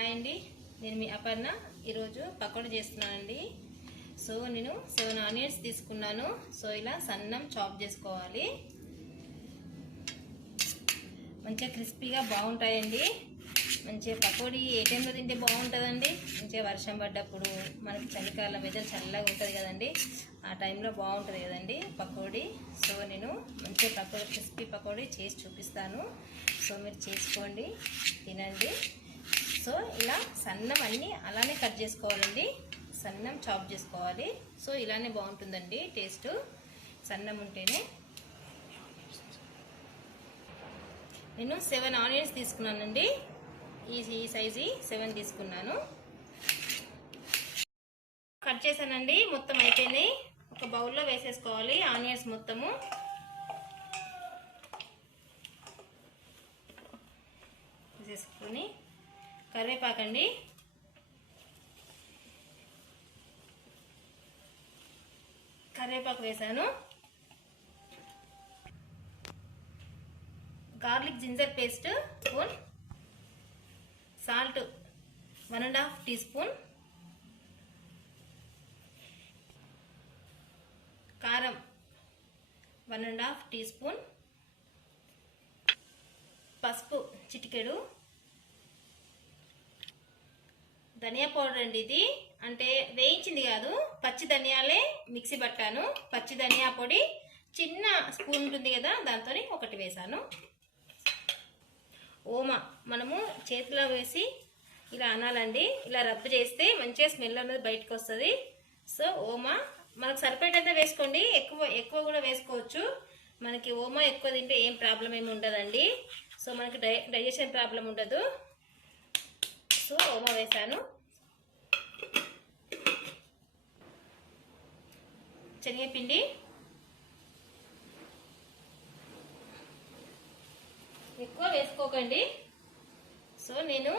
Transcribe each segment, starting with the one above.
Hi అండి, నేను మీ అపర్ణ. ఈరోజు పకోడీ చేస్తున్నానండి. సో నేను 7 ఆనియన్స్ తీసుకున్నాను. సో ఇలా సన్నం చాప్ చేసుకోవాలి. మంచిగా క్రిస్పీగా బాగుంటాయండి. మంచిగా పకోడీ ఏ టైంలో తింటే బాగుంటుందండి. మంచిగా వర్షం పడ్డప్పుడు, మనకి చలికాలం వెదర్ చల్లగా ఉంటుంది కదండి, ఆ టైంలో బాగుంటుంది కదండి పకోడీ. సో నేను మంచిగా పకోడీ, క్రిస్పీ పకోడీ చేసి చూపిస్తాను. సో మీరు చేసుకోండి, తినండి. సో ఇలా సన్నం అన్నీ అలానే కట్ చేసుకోవాలండి, సన్నం చాప్ చేసుకోవాలి. సో ఇలానే బాగుంటుందండి టేస్ట్, సన్నం ఉంటేనే. నేను 7 ఆనియన్స్ తీసుకున్నానండి. ఈ సైజు 7 తీసుకున్నాను. కట్ చేశానండి, మొత్తం అయిపోయినాయి. ఒక బౌల్లో వేసేసుకోవాలి ఆనియన్స్ మొత్తము. వేసేసుకొని కరివేపాకండి, కరివేపాకు వేసాను. Garlic ginger paste spoon, salt 1.5 teaspoon, కారం 1.5 టీ స్పూన్, పసుపు చిటికెడు, ధనియా పౌడర్ అండి. ఇది అంటే వేయించింది కాదు, పచ్చి ధనియాలే మిక్సీ పట్టాను. పచ్చి ధనియా పొడి చిన్న స్పూన్ ఉంటుంది కదా, దాంతో ఒకటి వేసాను. ఓమా మనము చేతిలో వేసి ఇలా అనాలండి, ఇలా రబ్ చేస్తే మంచిగా స్మెల్ అనేది బయటకు వస్తుంది. సో ఓమా మనకు సరిపడేంత వేసుకోండి, ఎక్కువ కూడా వేసుకోవచ్చు. మనకి ఓమా ఎక్కువ తింటే ఏం ప్రాబ్లం ఏమి ఉండదండి. సో మనకి డైజెషన్ ప్రాబ్లం ఉండదు. సో ఓమా వేసాను. శనగపిండి, ఎక్కువ వేసుకోకండి. సో నేను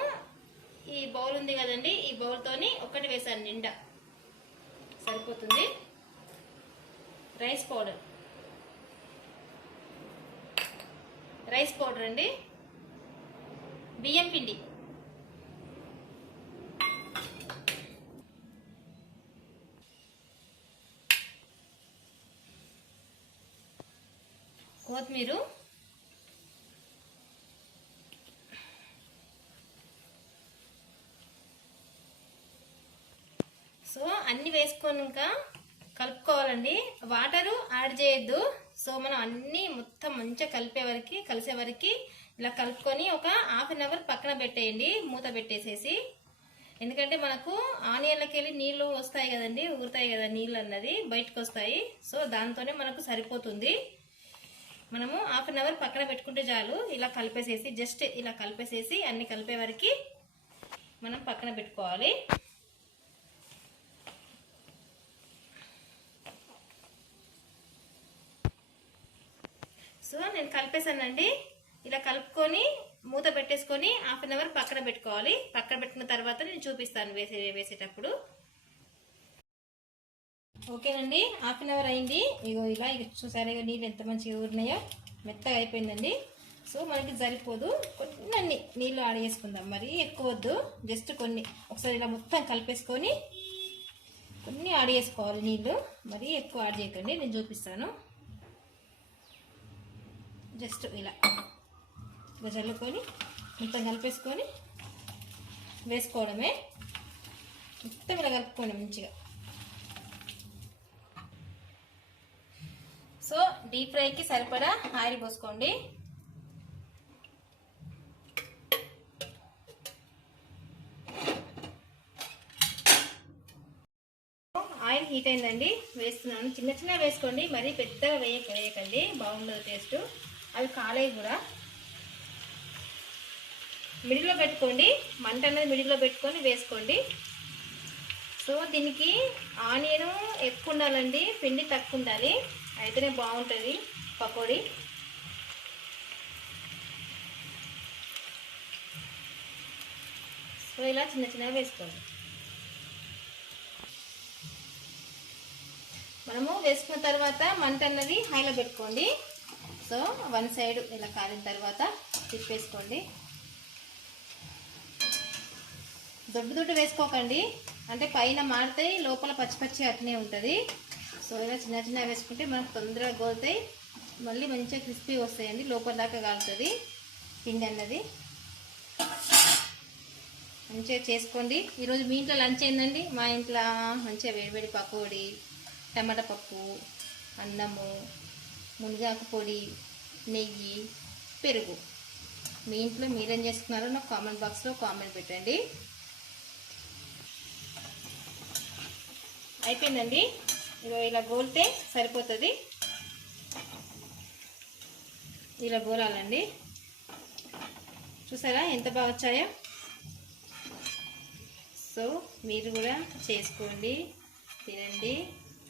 ఈ బౌల్ ఉంది కదండి, ఈ బౌల్తోని ఒకటి వేసాను, నిండా సరిపోతుంది. రైస్ పౌడర్ అండి, బియ్యం పిండి, కొత్తిమీర, సో అన్ని వేసుకొని కలుపుకోవాలండి. వాటరు యాడ్ చేయొద్దు. సో మనం అన్ని మొత్తం మంచిగా కలిసే వరకు ఇలా కలుపుకొని ఒక హాఫ్ అన్ అవర్ పక్కన పెట్టేయండి, మూత పెట్టేసేసి. ఎందుకంటే మనకు ఆనియన్లకి వెళ్ళి నీళ్లు వస్తాయి కదండి, ఊరుతాయి కదా, నీళ్ళు అన్నది బయటకు వస్తాయి. సో దాంతోనే మనకు సరిపోతుంది. మనము హాఫ్ అన్ అవర్ పక్కన పెట్టుకుంటే చాలు. ఇలా కలిపేసేసి, జస్ట్ ఇలా కలిపేసేసి అన్ని కలిపే వరకు మనం పక్కన పెట్టుకోవాలి. సో నేను కలిపేసానండి. ఇలా కలుపుకొని మూత పెట్టేసుకొని హాఫ్ అన్ అవర్ పక్కన పెట్టుకోవాలి. పక్కన పెట్టుకున్న తర్వాత నేను చూపిస్తాను వేసేటప్పుడు. ఓకేనండి, హాఫ్ అన్ అవర్ అయింది. ఇగో ఇలా చూసారు, నీళ్ళు ఎంత మంచిగా ఊరినాయో, మెత్తగా అయిపోయిందండి. సో మనకి సరిపోదు, కొన్ని నీళ్ళు యాడ్ చేసుకుందాం. మరి ఎక్కువ వద్దు, జస్ట్ కొన్ని. ఒకసారి ఇలా మొత్తం కలిపేసుకొని కొన్ని యాడ్ చేసుకోవాలి నీళ్ళు, మరి ఎక్కువ యాడ్ చేయకండి. నేను చూపిస్తాను. జస్ట్ ఇలా చల్లుకొని మొత్తం కలిపేసుకొని వేసుకోవడమే. మొత్తం ఇలా కలుపుకోండి మంచిగా. సో డీప్ ఫ్రైకి సరిపడా ఆయిల్ పోసుకోండి. ఆయిల్ హీట్ అయిందండి, వేస్తున్నాను. చిన్న వేసుకోండి, మరీ పెద్దగా వేయకండి, బాగుండదు టేస్ట్. అవి కాలేవి కూడా. మిడిల్లో పెట్టుకోండి, మంట అనేది మిడిల్లో పెట్టుకొని వేసుకోండి. సో దీనికి ఆనియన్ ఎక్కువ ఉండాలండి, పిండి తక్కువ ఉండాలి, అయితేనే బాగుంటుంది పకోడీ. సో ఇలా చిన్నగా వేసుకోండి. మనము వేసుకున్న తర్వాత మంట అన్నది హైలో పెట్టుకోండి. సో వన్ సైడ్ ఇలా కాలిన తర్వాత తిప్పేసుకోండి. దొడ్డు వేసుకోకండి, అంటే పైన మాడతాయి, లోపల పచ్చి పచ్చి అట్నే ఉంటుంది. సో ఇలా చిన్న చిన్న వేసుకుంటే మనకు తొందరగా గోలుతాయి, మళ్ళీ మంచిగా క్రిస్పీ వస్తాయండి, లోపల దాకా కాలుతుంది పిండి అన్నది. మంచిగా చేసుకోండి. ఈరోజు మీ ఇంట్లో లంచ్ ఏందండి? మా ఇంట్లో మంచిగా వేడివేడి పకోడీ, టమాటా పప్పు, అన్నము, మునగాకు పొడి, నెయ్యి, పెరుగు. మీ ఇంట్లో మీరేం చేసుకున్నారో నాకు కామెంట్ బాక్స్లో కామెంట్ పెట్టండి. అయిపోయిందండి, ఇలా గోలితే సరిపోతుంది. ఇలా గోలాలండి. చూసారా ఎంత బాగా వచ్చాయో? సో మీరు కూడా చేసుకోండి, తినండి,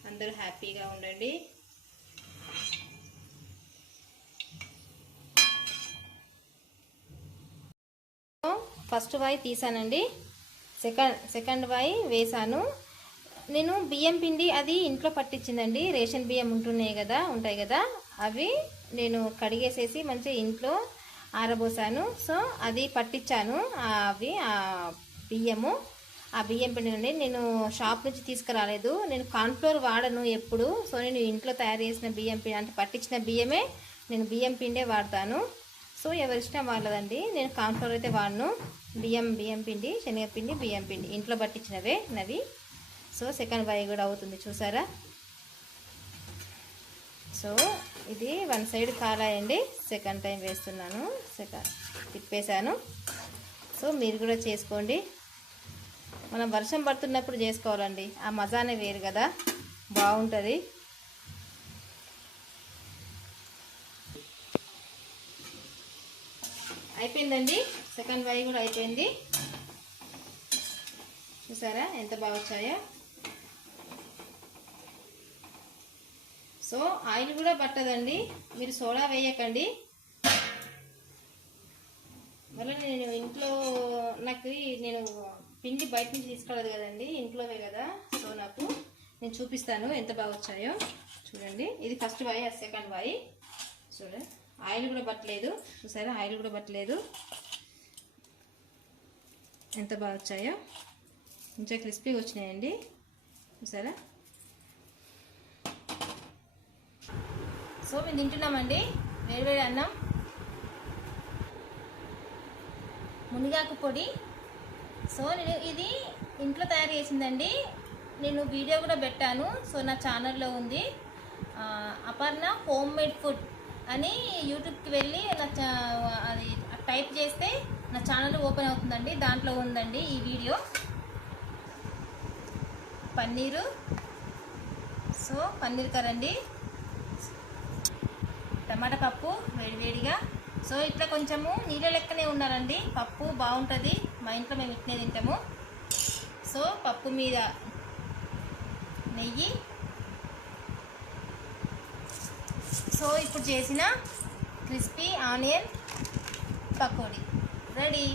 అందరూ హ్యాపీగా ఉండండి. ఫస్ట్ వాయి తీసానండి, సెకండ్ వాయి వేసాను. నేను బియ్యం పిండి అది ఇంట్లో పట్టించిందండి, రేషన్ బియ్యం ఉంటాయి కదా అవి నేను కడిగేసేసి మంచిగా ఇంట్లో ఆరబోసాను. సో అది పట్టించాను, అవి ఆ బియ్యం పిండి నుండి నేను షాప్ నుంచి తీసుకురాలేదు. నేను కార్న్ఫ్లోర్ వాడను ఎప్పుడు. సో నేను ఇంట్లో తయారు చేసిన బియ్యం పిండి, అంటే పట్టించిన బియ్యమే, నేను బియ్యం పిండే వాడతాను. సో ఎవరిష్టం వాళ్ళదండి, నేను కార్న్ఫ్లోర్ అయితే వాడను. బియ్యం పిండి, శనగపిండి, బియ్యం పిండి ఇంట్లో పట్టించినవే నవి. సో సెకండ్ వాయి కూడా అవుతుంది, చూసారా? సో ఇది వన్ సైడ్ కాలాయండి, సెకండ్ టైం వేస్తున్నాను, తిప్పేశాను. సో మీరు కూడా చేసుకోండి. మనం వర్షం పడుతున్నప్పుడు చేసుకోవాలండి, ఆ మజానే వేరు కదా, బాగుంటుంది. అయిపోయిందండి, సెకండ్ వాయి కూడా అయిపోయింది. చూసారా ఎంత బాగా వచ్చాయో? సో ఆయిల్ కూడా పట్టదండి, మీరు సోడా వేయకండి. మళ్ళీ నేను పిండి బయట నుంచి తీసుకోలేదు కదండి, ఇంట్లోవే కదా. సో నేను చూపిస్తాను ఎంత బాగా వచ్చాయో. చూడండి, ఇది ఫస్ట్ వాయి, అది సెకండ్ వాయి. చూడండి ఆయిల్ కూడా పట్టలేదు, చూసారా? ఆయిల్ కూడా పట్టలేదు, ఎంత బాగా వచ్చాయో, మంచిగా క్రిస్పీగా వచ్చినాయండి, చూసారా? సో మేము తింటున్నామండి వేడివేడి అన్నం, మునగాకు పొడి. సో నేను ఇది ఇంట్లో తయారు చేసిందండి, నేను వీడియో కూడా పెట్టాను. సో నా ఛానల్లో ఉంది, అపర్ణ హోమ్ మేడ్ ఫుడ్ అని. యూట్యూబ్కి వెళ్ళి అది టైప్ చేస్తే నా ఛానల్ ఓపెన్ అవుతుందండి, దాంట్లో ఉందండి ఈ video. Paneer, so paneer curry, టమాటా పప్పు వేడివేడిగా. సో ఇట్లా కొంచెము నీళ్ళ లెక్కనే ఉండాలండి, పప్పు బాగుంటుంది. మా ఇంట్లో మేము ఇట్నే తింటాము. సో పప్పు మీద నెయ్యి. సో ఇప్పుడు చేసిన క్రిస్పీ ఆనియన్ పకోడీ రెడీ.